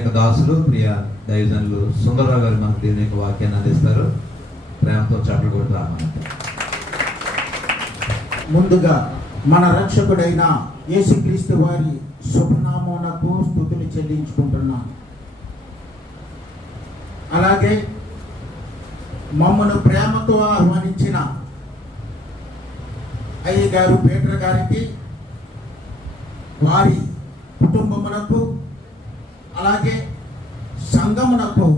యొక్క దాసులు ప్రియ దైవజనులు సుందరరావు గారు మనకు దేవుని యొక్క వాక్యాన్ని అందిస్తారు. ప్రేమతో చప్పట్లు కొడుతూ ఆహ్వానిస్తాం. ముందుగా మన రక్షకుడైన యేసుక్రీస్తు వారి శుభనామమునకు స్తుతులు చెల్లించుకుంటున్నాను. అలాగే మమ్మను ప్రేమతో ఆహ్వానించిన అయ్య గారు పీటర్ గారికి, వారి కుటుంబమునకు, అలాగే సంఘమునకు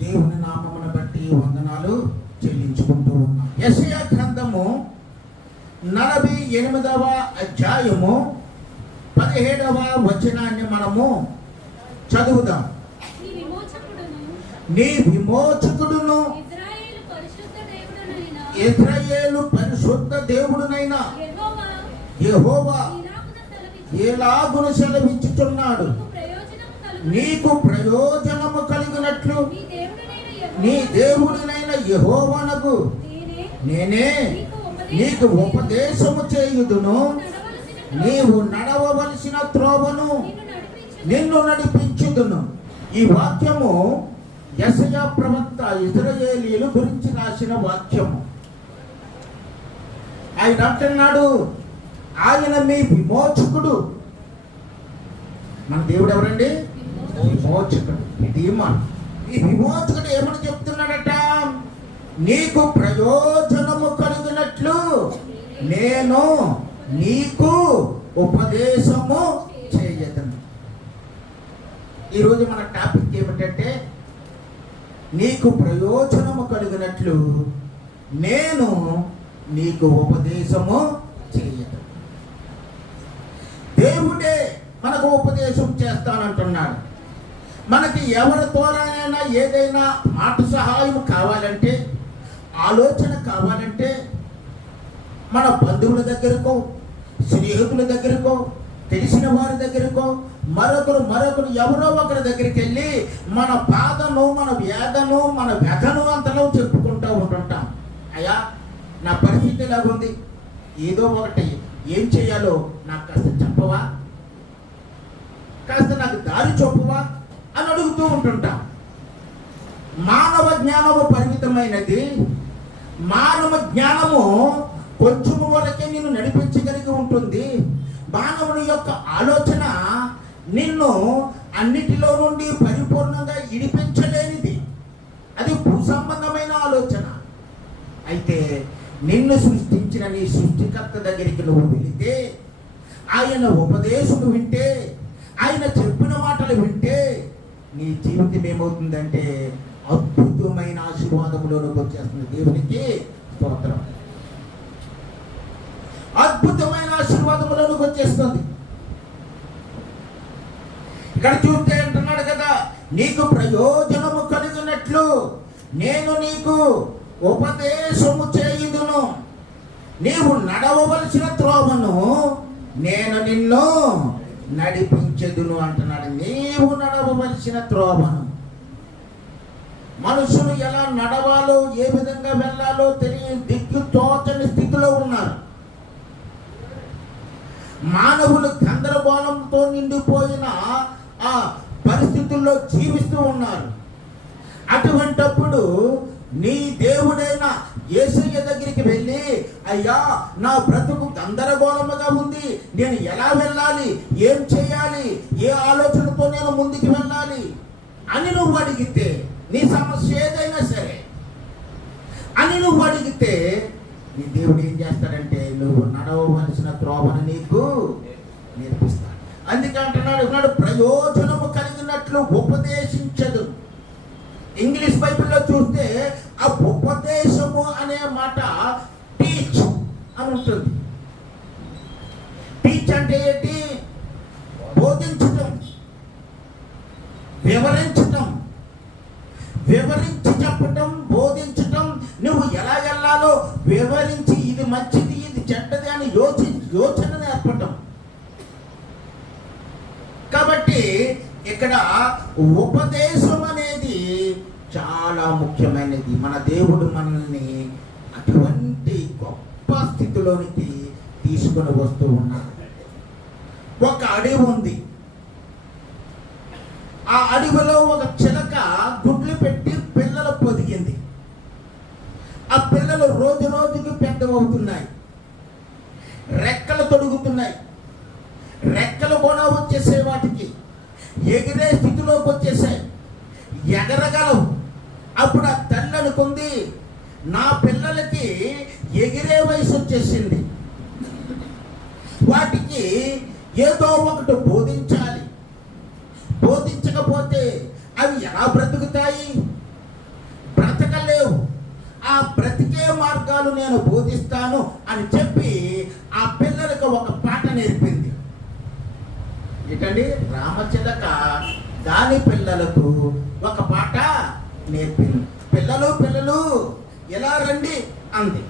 దేవుని నామమును బట్టి వందనాలు చెల్లించుకుంటూ ఉన్నాం. యెషయా గ్రంథము 48వ అధ్యాయము 17వ వచనాన్ని మనము చదువుదాం. నీ విమోచకుడును ఇశ్రాయేలు పరిశుద్ధ దేవుడునైన యెహోవా ఎలాగున సెలవిచ్చుచున్నాడు, నీకు ప్రయోజనము కలిగినట్లు నీ దేవుడినైన యెహోవానకు నేనే నీకు ఉపదేశము చేయుదును, నీవు నడవవలసిన త్రోవను నిన్ను నడిపించుదును. ఈ వాక్యము యెషయా ప్రవక్త ఇశ్రాయేలీయుల గురించి రాసిన వాక్యము. ఆయన అంటున్నాడు, ఆయన మీ విమోచకుడు. మన దేవుడు ఎవరండి? విమోచకుడు. ఈ విమోచకుడు ఏమని చెప్తున్నాడట? నీకు ప్రయోజనము కలిగినట్లు నేను నీకు ఉపదేశము చేయదను. ఈరోజు మన టాపిక్ ఏమిటంటే, నీకు ప్రయోజనము కలిగినట్లు నేను నీకు ఉపదేశము చేయదను. దేవుడే మనకు ఉపదేశం చేస్తానంటున్నాడు. మనకి ఎవరి ద్వారానైనా ఏదైనా మాట సహాయం కావాలంటే, ఆలోచన కావాలంటే, మన బంధువుల దగ్గరకో, స్నేహితుల దగ్గరకో, తెలిసిన వారి దగ్గరకో, మరొకరు ఎవరో ఒకరి దగ్గరికి వెళ్ళి మన బాధను, మన వేదను, మన వ్యధను అంతలో చెప్పుకుంటూ ఉంటుంటాం. అయ్యా, నా పరిస్థితి ఇలాగుంది, ఏదో ఒకటి ఏం చేయాలో నాకు కాస్త చెప్పవా, కాస్త నాకు దారి చూపవా అని అడుగుతూ ఉంటుంటాం. మానవ జ్ఞానము పరిమితమైనది. మానవ జ్ఞానము కొంచెము వరకే నిన్ను నడిపించగలిగి ఉంటుంది. మానవుని యొక్క ఆలోచన నిన్ను అన్నిటిలో నుండి పరిపూర్ణంగా ఇడిపించలేనిది. అది భూ సంబంధమైన ఆలోచన. అయితే నిన్ను సృష్టించిన నీ సృష్టికర్త దగ్గరికి నువ్వు వెళితే, ఆయన ఉపదేశము వింటే, ఆయన చెప్పిన మాటలు వింటే, నీ జీవితం ఏమవుతుందంటే అద్భుతమైన ఆశీర్వాదములోకి వచ్చేస్తుంది. దేవునికి స్తోత్రం. అద్భుతమైన ఆశీర్వాదములోకి వచ్చేస్తుంది. ఇక్కడ చూస్తే అంటున్నాడు కదా, నీకు ప్రయోజనము కలిగినట్లు నేను నీకు ఉపదేశము చేయుదును, నీవు నడవవలసిన త్రోవను నేను నిన్ను నడిపించెదును అంటున్నాడు. నీవు నడవవలసిన త్రోవను. మనుషులు ఎలా నడవాలో, ఏ విధంగా వెళ్ళాలో తెలియని దిక్కు తోచని స్థితిలో ఉన్నారు. మానవులు గందరగోళంతో నిండిపోయిన ఆ పరిస్థితుల్లో జీవిస్తూ ఉన్నారు. అటువంటప్పుడు నీ దేవుడైన యేసయ్య దగ్గరికి వెళ్ళి, అయ్యా, నా బ్రతుకు గందరగోళముగా ఉంది, నేను ఎలా వెళ్ళాలి, ఏం చేయాలి, ఏ ఆలోచనతో నేను ముందుకు వెళ్ళాలి అని నువ్వు అడిగితే, నీ సమస్య ఏదైనా సరే అని నువ్వు అడిగితే, నీ దేవుడు ఏం చేస్తాడంటే నువ్వు నడవవలసిన త్రోవను నీకు నేర్పిస్తాడు. అందుకే అంటున్నాడు, ప్రయోజనము కలిగినట్లు ఉపదేశించదు. ఇంగ్లీష్ బైబిల్లో చూస్తే ఆ ఉపదేశము అనే మాట టీచ్ అని ఉంటుంది. టీచ్ అంటే ఏంటి? బోధించటం, వివరించటం, వివరించి చెప్పటం, బోధించటం. నువ్వు ఎలా వెళ్ళాలో వివరించి, ఇది మంచిది, ఇది చెడ్డది అని యోచన నేర్పటం. కాబట్టి ఇక్కడ ఉపదేశం అనేది చాలా ముఖ్యమైనది. మన దేవుడు మనల్ని అటువంటి గొప్ప స్థితిలోనికి తీసుకుని వస్తూ ఉన్నాడు. ఒక అడవి ఉంది. ఆ అడవిలో ఒక చిలక గుడ్లు పెట్టి పిల్లలు పొదిగింది. ఆ పిల్లలు రోజు రోజుకి పెద్దవవుతున్నాయి, రెక్కలు తొడుగుతున్నాయి, రెక్కలు కూడా వచ్చేసాయి, వాటికి ఎగిరే స్థితిలోకి వచ్చేసాయి, ఎగరగలవు. అప్పుడు ఆ తల్లి అనుకుంది, నా పిల్లలకి ఎగిరే వయసు వచ్చేసింది, వాటికి ఏదో ఒకటి బోధించాలి, బోధించకపోతే అవి ఎలా బ్రతుకుతాయి? బ్రతకలేవు. ఆ బ్రతికే మార్గాలు నేను బోధిస్తాను అని చెప్పి ఆ పిల్లలకు ఒక పాట నేర్పింది. ఏంటండి? రామచిలక దాని పిల్లలకు ఒక పాట నేర్పింది. పిల్లలు పిల్లలు ఎలా రండి అంది.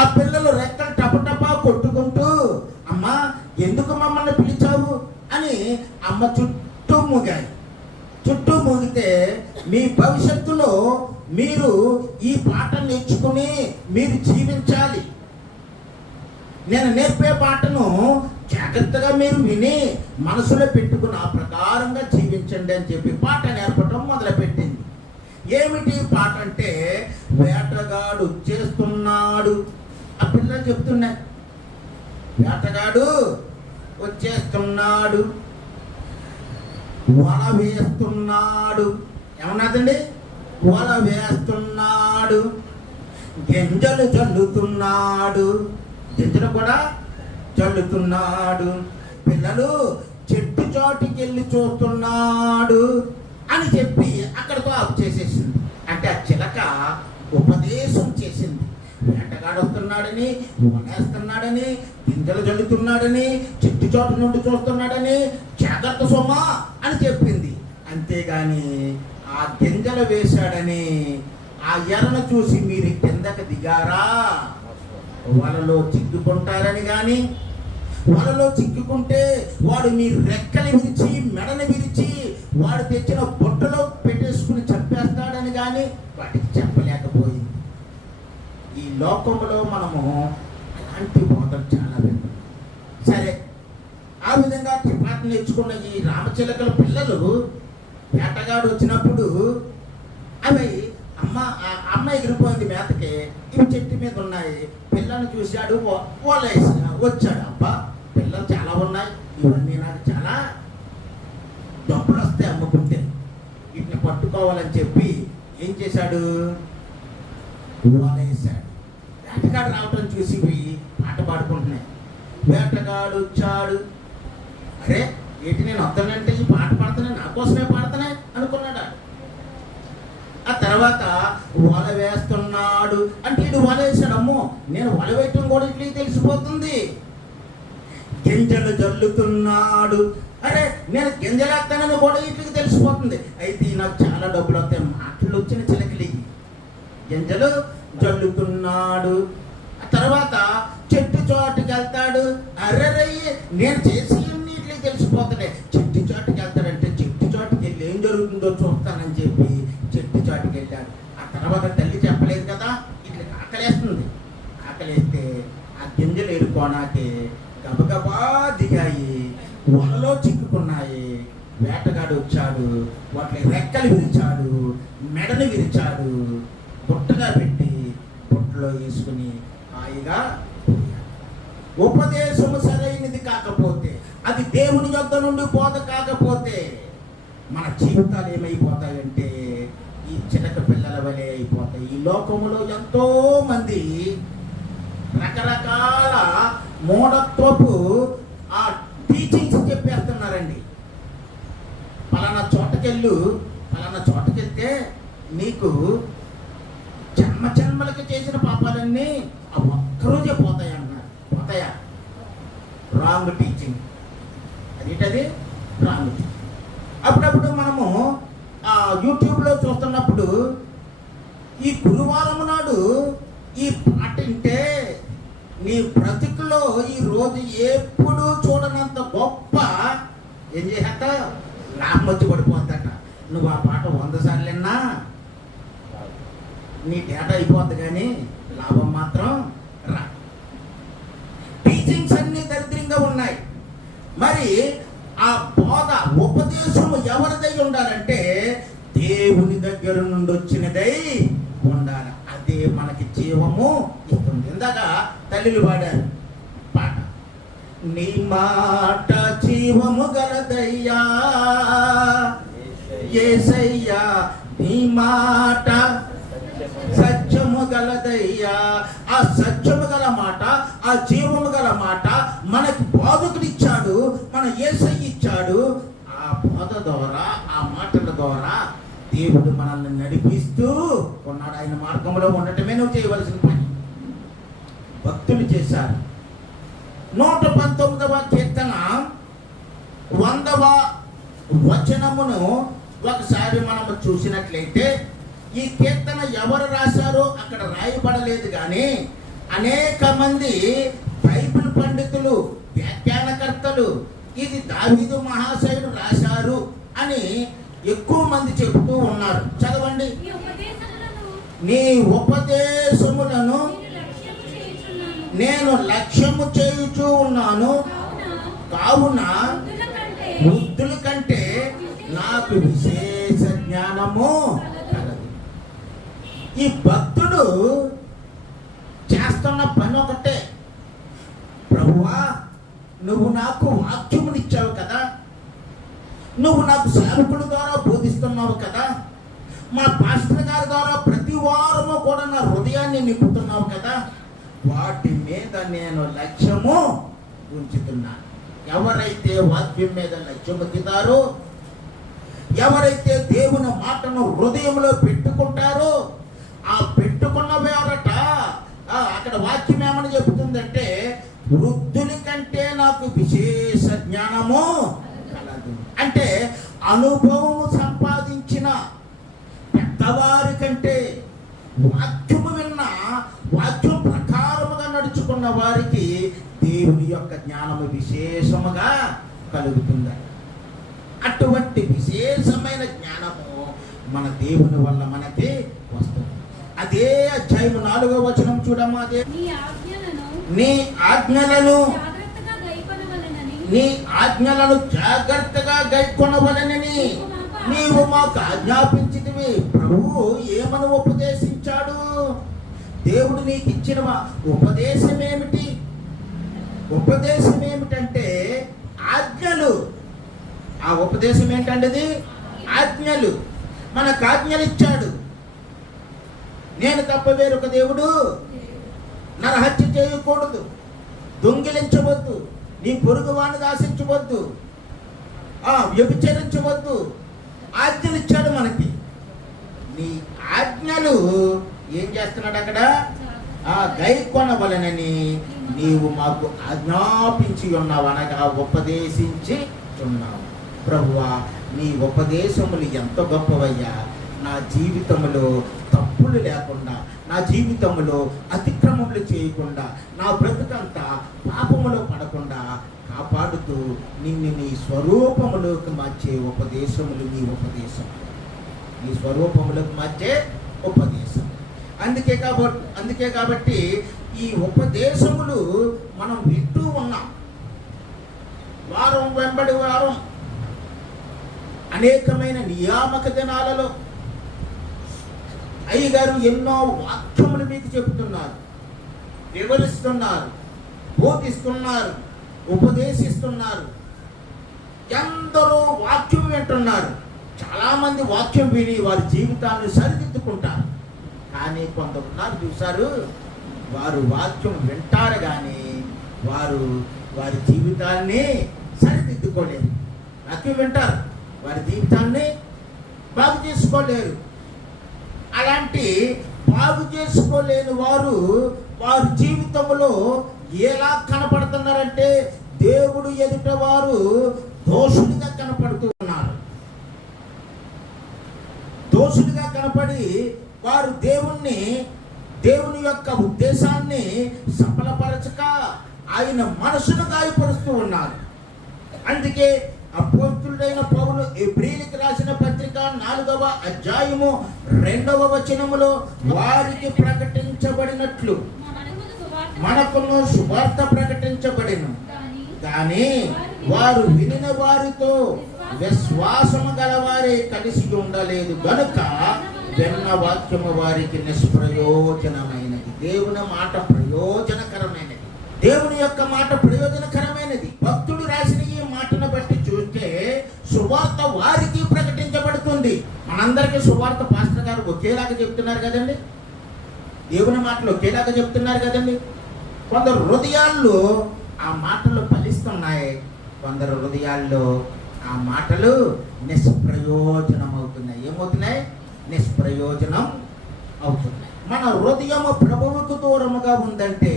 ఆ పిల్లలు రెక్కలు టపటపా కొట్టుకుంటూ, అమ్మా ఎందుకు మమ్మల్ని పిలిచావు అని అమ్మ చుట్టూ మూగాయి. చుట్టూ మూగితే, మీ భవిష్యత్తులో మీరు ఈ పాట నేర్చుకుని మీరు జీవించాలి, నేను నేర్పే పాటను జాగ్రత్తగా మీరు విని మనసులో పెట్టుకుని ఆ ప్రకారంగా జీవించండి అని చెప్పి పాట నేర్పడం మొదలుపెట్టింది. ఏమిటి పాట అంటే, వేటగాడు వచ్చేస్తున్నాడు. ఆ పిల్లలు చెప్తున్నాయి, వేటగాడు వచ్చేస్తున్నాడు, వల వేస్తున్నాడు. ఏమన్నదండి? వల వేస్తున్నాడు, గింజలు చల్లుతున్నాడు, గింజలు కూడా చల్లుతున్నాడు, పిల్లలు చెట్టు చాటుకి వెళ్ళి చూస్తున్నాడు అని చెప్పి అక్కడితో ఆపు చేసేసింది. అంటే ఆ చిలక ఉపదేశం చేసింది. వేటగాడు వస్తున్నాడని, వనేస్తున్నాడని, గింజలు చల్లుతున్నాడని, చెట్టు చాటు నుండి చూస్తున్నాడని, జాగ్రత్త సొమ్మా అని చెప్పింది. అంతేగాని ఆ గింజలు వేశాడని, ఆ ఎరను చూసి మీరు కిందకి దిగారా, వలలో చిక్కుకుంటారని కానీ, వలలో చిక్కుకుంటే వాడు మీ రెక్కలు విరిచి మెడని విరిచి వాడు తెచ్చిన బొట్టలో పెట్టేసుకుని చంపేస్తాడని కానీ వాటికి చెప్పలేకపోయింది. ఈ లోకంలో మనము అలాంటి బోధలు చాలా వింటాం. సరే, ఆ విధంగా పాట నేర్చుకున్న ఈ రామచిలకల పిల్లలు వేటగాడు వచ్చినప్పుడు అవి అమ్మ ఎగిరిపోయింది మేతకి, ఇవి చెట్టు మీద ఉన్నాయి. పిల్లల్ని చూశాడు, ఓలేసి వచ్చాడు. అబ్బా పిల్లలు చాలా ఉన్నాయి, ఇవన్నీ నాకు చాలా డబ్బులు వస్తాయి అమ్ముకుంటే, వీటిని పట్టుకోవాలని చెప్పి ఏం చేశాడు? ఓలేసాడు. వేటగాడు రావటం చూసి పాట పాడుకుంటున్నాయి. వేటగాడు వచ్చాడు. అరే ఏంటి నేను వస్తానంటే ఈ పాట పాడుతున్నాయి, నా కోసమే పాడుతున్నాయి అనుకున్నాడు. ఆ తర్వాత వల వేస్తున్నాడు అంటే ఇటు వల వేసాడు. అమ్మో నేను వల వేయటం కూడా ఇట్లా తెలిసిపోతుంది. గింజలు జల్లుతున్నాడు, అరే నేను గింజలు వేస్తానని కూడా ఇట్లకి తెలిసిపోతుంది. అయితే నాకు చాలా డబ్బులు వస్తాయి. మాటలు వచ్చిన చిలకలి గింజలు జల్లుతున్నాడు. ఆ తర్వాత చెట్టు చాటుకి వెళ్తాడు. అర్రరయ్యి నేను చేసి ఇట్లకి తెలిసిపోతున్నాయి. చెట్టు చాటుకి వెళ్తాడంటే చెట్టు చాటుకి వెళ్ళి ఏం జరుగుతుందో చూస్తానని చెప్పి చెట్టు చాటుకి వెళ్ళాడు. ఆ తర్వాత తల్లి చెప్పలేదు కదా, ఇట్లా ఆకలేస్తుంది. ఆకలేస్తే ఆ గింజలు ఏరుకోనాకే గబగబా దిగాయి, వలలో చిక్కుకున్నాయి. వేటగాడు వచ్చాడు, వాటిని రెక్కలు విరిచాడు, మెడని విరిచాడు, బుట్టగా పెట్టి బుట్టలో వేసుకుని హాయిగా పోయాడు. ఉపదేశము సరైనది కాకపోతే, అది దేవుని యొద్ద నుండి బోధ కాకపోతే మన జీవితాలు ఏమైపోతాయంటే ఈ చిలక పిల్లల వలె అయిపోతాయి. ఈ లోకములో ఎంతో మంది రకరకాల మూఢత్వపు ఆ టీచింగ్స్ చెప్పేస్తున్నారండి. పలానా చోటకెళ్తే నీకు జన్మలకి చేసిన పాపాలన్నీ ఆ ఒక్కరోజే పోతాయి అన్నారు. పోతాయా? Wrong teaching. అదేంటది? Wrong teaching. అప్పుడప్పుడు మనము యూట్యూబ్లో చూస్తున్నప్పుడు ఈ గురువారం నాడు ఈ పాట వింటే నీ బ్రతుకులో ఈ రోజు ఎప్పుడు చూడనంత గొప్ప ఏం చేసేట లాభం వచ్చి పడిపోద్దట. నువ్వు ఆ పాట 100 సార్లు విన్నా నీ డేటా అయిపోద్ది, కానీ లాభం మాత్రం రా. టీచింగ్స్ అన్ని దరిద్రంగా ఉన్నాయి. మరి ఆ బోధ ఉపదేశం ఎవరిది ఉండాలంటే దేవుని దగ్గర నుండి వచ్చినదై ఉండాలి. అదే మనకి జీవము ఇస్తుంది. ఇందాక తల్లిలు పాడారు పాట, నీ మాట జీవము గలదయ్యా యేసయ్యా, నీ మాట సత్యము గలదయ్యా. ఆ సత్యము గల మాట, ఆ జీవము గల మాట మనకి బోధకుడిచ్చాడు, మన యేసయ్య ఇచ్చాడు. ఆ బోధ ద్వారా, ఆ మాటల ద్వారా దేవుడు మనల్ని నడిపిస్తూ ఉన్నాడు. ఆయన మార్గంలో ఉండటమే నువ్వు చేయవలసిన పని. భక్తులు చేశారు. 119వ కీర్తన 100వ వచనమును ఒకసారి మనము చూసినట్లయితే, ఈ కీర్తన ఎవరు రాశారో అక్కడ రాయబడలేదు, కానీ అనేక మంది బైబిల్ పండితులు, వ్యాఖ్యానకర్తలు ఇది దావీదు మహాశయుడు రాశారు అని ఎక్కువ మంది చెబుతూ ఉన్నారు. చదవండి. నీ ఉపదేశములను నేను లక్ష్యము చేయుచూ ఉన్నాను, కావున వృద్ధుల కంటే నాకు విశేష జ్ఞానము కలదు. ఈ భక్తుడు చేస్తున్న పని ఒకటే, ప్రభువా నువ్వు నాకు వాక్యమునిచ్చావు కదా, నువ్వు నాకు సేవకుల ద్వారా బోధిస్తున్నావు కదా, మా పాస్టర్ గారి ద్వారా ప్రతి వారము కూడా నా హృదయాన్ని నింపుతున్నావు కదా, వాటి మీద నేను లక్ష్యము ఉంచుతున్నాను. ఎవరైతే వాక్యం మీద లక్ష్యం ఉంచుతారో, ఎవరైతే దేవుని మాటను హృదయంలో పెట్టుకుంటారో, ఆ పెట్టుకున్న వేరట అక్కడ వాక్యం ఏమని చెబుతుందంటే, వృద్ధుల కంటే నాకు విశేష జ్ఞానము కలదు. అంటే అనుభవము సంపాదించిన పెద్దవారి కంటే, వాక్యము విన్న, వాక్యం ప్రకారముగా నడుచుకున్న వారికి దేవుని యొక్క జ్ఞానము విశేషముగా కలుగుతుంది. అటువంటి విశేషమైన జ్ఞానము మన దేవుని వల్ల మనకి వస్తుంది. అదే అధ్యాయం 4వ వచనం చూడమ్మా. అదే నీ ఆజ్ఞలను జాగ్రత్తగా గైకొనవలెనని నీవు మాకు ఆజ్ఞాపించితివి. ప్రభువు ఏమని ఉపదేశించాడు? దేవుడు నీకు ఇచ్చిన ఉపదేశం ఏమిటి? ఉపదేశం ఏమిటంటే ఆజ్ఞలు. ఆ ఉపదేశం ఏంటంటే ఆజ్ఞలు. మనకు ఆజ్ఞలు ఇచ్చాడు. నేను తప్ప వేరొక దేవుడు, నరహత్య చేయకూడదు, దొంగిలించవద్దు, నీ పొరుగు వాడిని ఆశించవద్దు, వ్యభిచరించవద్దు, ఆజ్ఞలు ఇచ్చాడు మనకి. నీ ఆజ్ఞలు ఏం చేస్తున్నాడు అక్కడ? గైకొనవలెనని నీవు మాకు ఆజ్ఞాపించి ఉన్నావు, అనగా ఉపదేశించి ఉన్నావు. ప్రభువా నీ ఉపదేశములు ఎంత గొప్పవయ్యా. నా జీవితంలో తప్పులు లేకుండా, నా జీవితంలో అతిక్రమములు చేయకుండా, నా బ్రతుకంతా పాపములో పడకుండా కాపాడుతూ నిన్ను నీ స్వరూపములోకి మార్చే ఉపదేశములు నీ ఉపదేశం, నీ స్వరూపములోకి మార్చే ఉపదేశం. అందుకే కాబట్టి ఈ ఉపదేశములు మనం వింటూ ఉన్నాం. వారం వెంబడి వారం అనేకమైన నియామక దినాలలో అయ్యగారు ఎన్నో వాక్యములు మీకు చెబుతున్నారు, వివరిస్తున్నారు, బోధిస్తున్నారు, ఉపదేశిస్తున్నారు. ఎందరో వాక్యం వింటున్నారు. చాలామంది వాక్యం విని వారి జీవితాన్ని సరిదిద్దుకుంటారు. కానీ కొందరు ఉన్నారు చూశారు, వారు వాక్యం వింటారు కానీ వారు వారి జీవితాన్ని సరిదిద్దుకోలేరు. వాక్యం వింటారు, వారి జీవితాన్ని బాగు చేసుకోలేరు. అలాంటి బాగు చేసుకోలేని వారు వారి జీవితంలో ఎలా కనపడుతున్నారంటే, దేవుడు ఎదుట వారు దోషులుగా కనపడుతూ ఉన్నారు. దోషులుగా కనపడి వారు దేవుని యొక్క ఉద్దేశాన్ని సఫలపరచక ఆయన మనసును గాయపరుస్తూ ఉన్నారు. అందుకే అపోస్తులుడైన పౌలు హెబ్రీయులకు రాసిన పత్రిక 4వ అధ్యాయము 2వ వచనములో వారికి ప్రకటించబడినట్లు మనకును సువార్త ప్రకటించబడిన, కానీ వారు వినిన వారితో విశ్వాసము గలవారే కలిసి ఉండలేదు గనుక విన్న వాక్యము వారికి నిష్ప్రయోజనమైనది. దేవుని మాట ప్రయోజనకరమైనది. దేవుని యొక్క మాట ప్రయోజనకరమైనది. భక్తుడు రాసిన ఈ మాటను బట్టి చూస్తే సువార్త వారికి ప్రకటించబడుతుంది. మనందరికీ సువార్త పాస్టర్ గారు ఒకేలాగా చెప్తున్నారు కదండి. దేవుని మాటలు ఒకేలాగా చెప్తున్నారు కదండి. కొందరు హృదయాల్లో ఆ మాటలు ఫలిస్తున్నాయి, కొందరు హృదయాల్లో ఆ మాటలు నిష్ప్రయోజనం అవుతున్నాయి. ఏమవుతున్నాయి? నిష్ప్రయోజనం అవుతున్నాయి. మన హృదయము ప్రభువుకు దూరముగా ఉందంటే,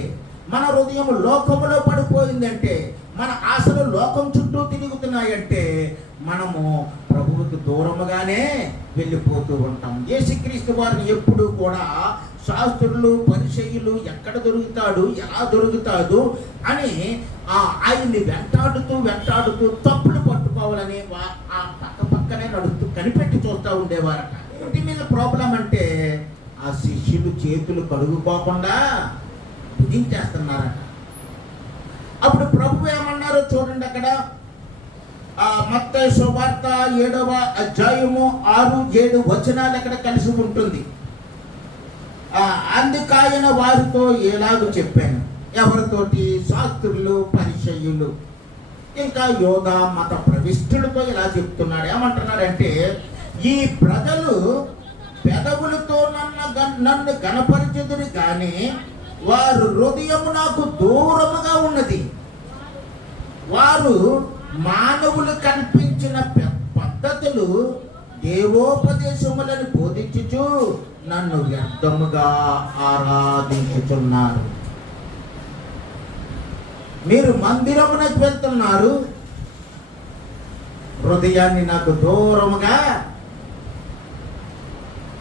మన హృదయము లోకములో పడిపోయిందంటే, మన ఆశలు లోకం చుట్టూ తిరుగుతున్నాయంటే మనము ప్రభువుకు దూరముగానే వెళ్ళిపోతూ ఉంటాం. యేసుక్రీస్తు వారిని ఎప్పుడు కూడా శాస్త్రులు పరిసయ్యులు ఎక్కడ దొరుకుతాడు, ఎలా దొరుకుతాడు అని ఆయన్ని వెంటాడుతూ తప్పులు పట్టుకోవాలని ఆ పక్కనే నడుస్తూ కనిపెట్టి చూస్తూ ఉండేవారట. ఇంటి మీద ప్రాబ్లం అంటే ఆ శిష్యులు చేతులు కడుగుకోకుండా బిగించేస్తున్నారట. అప్పుడు ప్రభు ఏమన్నారో చూడండి. అక్కడ మత్తయి సువార్త 7వ అధ్యాయము 6-7 వచనాలు అక్కడ కలిసి ఉంటుంది. అందుకాయన వారితో ఎలాగో చెప్పాను. ఎవరితోటి? శాస్త్రులు పరిసయ్యులు ఇంకా యోధ మత ప్రవిష్టులతో ఇలా చెప్తున్నాడు. ఏమంటున్నాడంటే, ఈ ప్రజలు పెదవులతో నన్ను గణపరిచెదురు కానీ వారు హృదయము నాకు దూరముగా ఉన్నది. వారు మానవులు కల్పించిన పద్ధతులు దేవోపదేశములను బోధించుచు నన్ను వ్యర్థముగా ఆరాధించుతున్నారు. మీరు మందిరమునకు వెళ్తున్నారు, హృదయాన్ని నాకు దూరముగా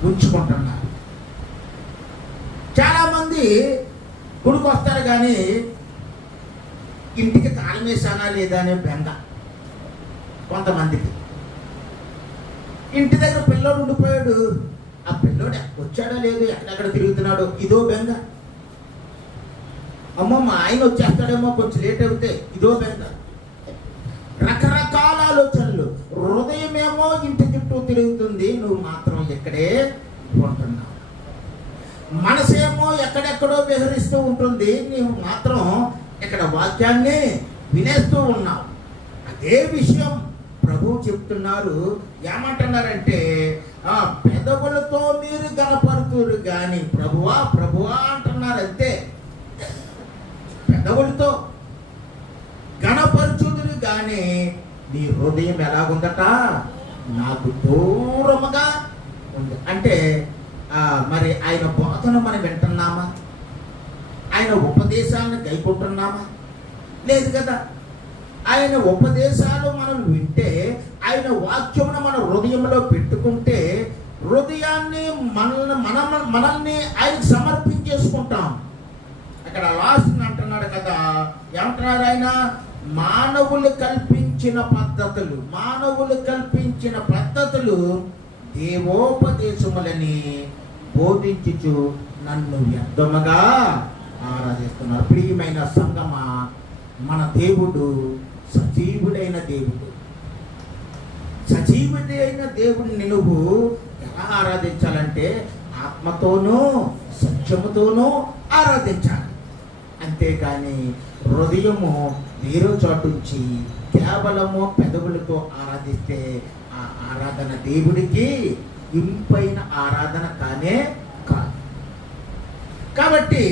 ఉంచుకుంటున్నారు. చాలా మంది గుడికి వస్తారు కానీ ఇంటికి తాళం వేసానా లేదా అనే బెంగ కొంతమందికి. ఇంటి దగ్గర పిల్లోడు ఉండిపోయాడు, ఆ పిల్లోడు వచ్చాడో లేదు, ఎక్కడెక్కడ తిరుగుతున్నాడో, ఇదో బెంగ. అమ్మ మా ఆయన వచ్చేస్తాడేమో కొంచెం లేట్ అవుతే, ఇదో బెంగ. రకరకాల ఆలోచనలు. హృదయమేమో ఇంటి చుట్టూ తిరుగుతుంది, నువ్వు మాత్రం ఇక్కడే ఉంటున్నావు. మనసేమో ఎక్కడెక్కడో విహరిస్తూ ఉంటుంది, నీవు మాత్రం ఇక్కడ వాక్యాన్ని వినేస్తూ ఉన్నావు. అదే విషయం ప్రభువు చెప్తున్నారు. ఏమంటున్నారంటే, పెదవులతో మీరు గణపరుతురు కానీ ప్రభువా ప్రభువా అంటున్నారు. అంతే, పెదవులతో గణపరచుదురు కానీ నీ హృదయం ఎలాగుందట? నాకు దూరముగా ఉంది. అంటే మరి ఆయన బోధన మనం వింటున్నామా? ఆయన ఉపదేశాలను గైకుంటున్నామా? లేదు కదా. ఆయన ఉపదేశాలు మనం వింటే, ఆయన వాక్యమును మన హృదయంలో పెట్టుకుంటే, హృదయాన్ని మనల్ని ఆయనకు సమర్పించేసుకుంటాం. అక్కడ లాస్ట్ అంటున్నాడు కదా, ఏమంటున్నారు ఆయన? మానవులు కల్పించిన పద్ధతులు దేవోపదేశములని బోధించుచు నన్ను వ్యర్థముగా ఆరాధిస్తున్నారు. ప్రియమైన సంగమా, మన దేవుడు సజీవుడైన దేవుడిని నువ్వు ఎలా ఆరాధించాలంటే ఆత్మతోనూ సత్యముతోనూ ఆరాధించాలి. అంతేకాని హృదయము వేరు చాటుంచి కేవలము పెదవులతో ఆరాధిస్తే ఆ ఆరాధన దేవుడికి ఇంపైన ఆరాధన కానే కాదు. కాబట్టి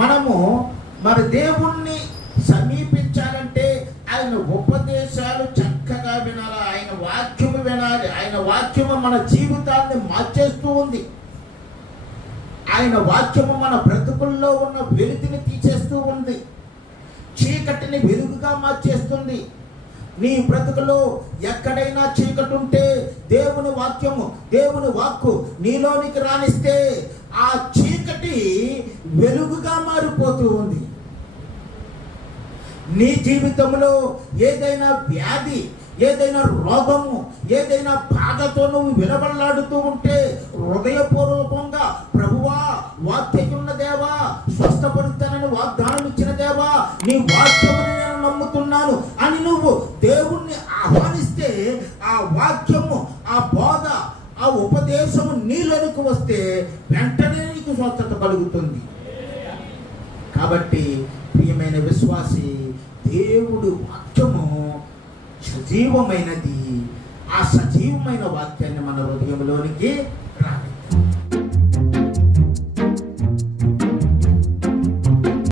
మనము మరి దేవుణ్ణి సమీపించాలంటే ఆయన ఉపదేశాలు చక్కగా వినాలి, ఆయన వాక్యము వినాలి. ఆయన వాక్యము మన జీవితాన్ని మార్చేస్తూ ఉంది. ఆయన వాక్యము మన బ్రతుకుల్లో ఉన్న వెలుగుని తీసేస్తూ ఉంది, చీకటిని వెలుగుగా మార్చేస్తుంది. నీ బ్రతుకులో ఎక్కడైనా చీకటి ఉంటే దేవుని వాక్కు నీలోనికి రానిస్తే ఆ చీకటి వెలుగుగా మారిపోతూ ఉంది. నీ జీవితంలో ఏదైనా వ్యాధి, ఏదైనా రోగము, ఏదైనా బాధతో నువ్వు విలవల్లాడుతూ ఉంటే హృదయపూర్వకంగా ప్రభువా వాక్యమున్న దేవా, స్వస్థపరుస్తానని వాగ్దానం ఇచ్చిన దేవా, నీ వాక్యముని నేను నమ్ముతున్నాను అని నువ్వు దేవుణ్ణి ఆహ్వానిస్తే ఆ వాక్యము, ఆ బోధ, ఆ ఉపదేశము నీలోనికి వస్తే వెంటనే నీకు స్వస్థత కలుగుతుంది. కాబట్టి ప్రియమైన విశ్వాసి, దేవుడు వాక్యము సజీవమైనది. ఆ సజీవమైన వాక్యాన్ని మన హృదయంలోనికి